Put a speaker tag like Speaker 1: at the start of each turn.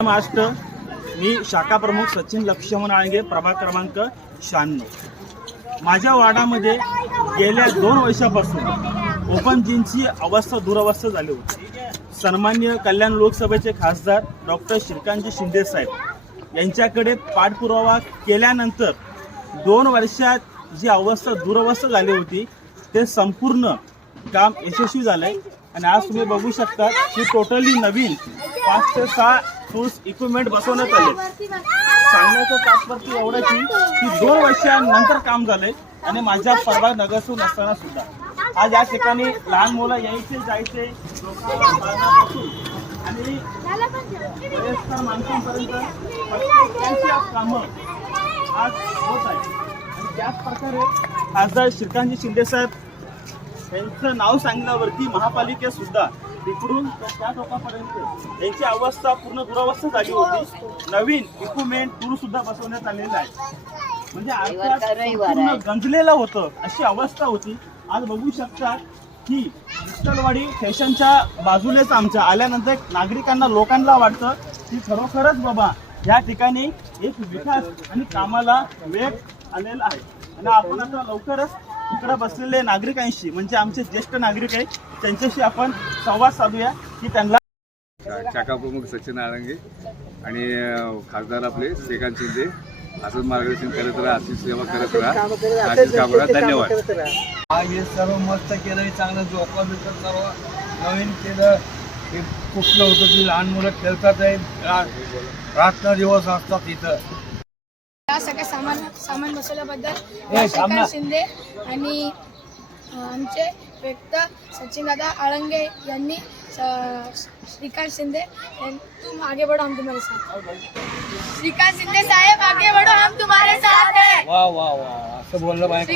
Speaker 1: महाराष्ट्र. मी शाखा प्रमुख सचिन लक्ष्मण आळगे प्रभाग क्रमांक शहाण्णव. माझ्या वार्डामध्ये गेल्या दोन वर्षापासून ओपन जिमची अवस्था दुरवस्था झाली होती. सन्मान्य कल्याण लोकसभेचे खासदार डॉक्टर श्रीकांतजी शिंदे साहेब यांच्याकडे पाठपुरावा केल्यानंतर दोन वर्षात जी अवस्था दुरवस्था झाली होती ते संपूर्ण काम यशस्वी झालं आहे आणि आज तुम्ही बघू शकता की टोटली नवीन पाच ते सहा ठोस इक्विपमेंट बसवण्यात आले. सांगण्याचं तात्पर्य एवढं की की दोन वर्षांनंतर काम झाले आणि माझ्या परवा नगरसून असताना सुद्धा. आज या ठिकाणी लहान मुलं यायचे जायचे लोकांपासून. आणि वयस्कर माणसांपर्यंत कामं आज होत आहे त्याच प्रकारे खासदार श्रीकांतजी शिंदे साहेब यांचं नाव सांगण्यावरती महापालिकेसुद्धा तिकडून तर त्या टोकापर्यंत यांची अवस्था पूर्ण दुरावस्था झाली होती. नवीन इक्विपमेंट टूल सुद्धा बसवण्यात आलेलं आहे. म्हणजे अर्थात गंजलेलं होतं. अशी अवस्था होती. आज बघू शकता की विठ्ठलवाडी स्टेशनच्या बाजूलाच आमच्या आल्यानंतर नागरिकांना लोकांना वाटतं की खरोखरच बाबा या ठिकाणी एक विकास आणि कामाला वेग आलेला आहे. आणि आपण आता लवकरच इकडे बसलेले नागरिकांशी म्हणजे आमचे ज्येष्ठ नागरिक आहे त्यांच्याशी आपण संवाद साधूया की त्यांना
Speaker 2: शाखा प्रमुख सचिन आळंगे आणि खासदार आपले श्रीकांत शिंदे. असंच मार्गदर्शन करत राहा अशीच सेवा करत राहा. अशीच काम करा धन्यवाद.
Speaker 3: हा हे सर्व मस्त केलं हे चांगलं झोपा बिकत सर्व. नवीन केलं हे कुठलं होतं की लहान मुलं खेळतात रात्र दिवस असतात इथं.
Speaker 4: या सगळ्या सामान सामान बसवल्याबद्दल. श्रीकांत शिंदे आणि आमचे व्यक्त सचिनदादा आळंगे यांनी श्रीकांत शिंदे यां- तुम आगे बढ़ो हम तुम्हारे साथ श्रीकांत शिंदे साहेब आगे बढ़ो हम तुम्हारे साथ है
Speaker 3: वा वा वा असं बोललं पाहिजे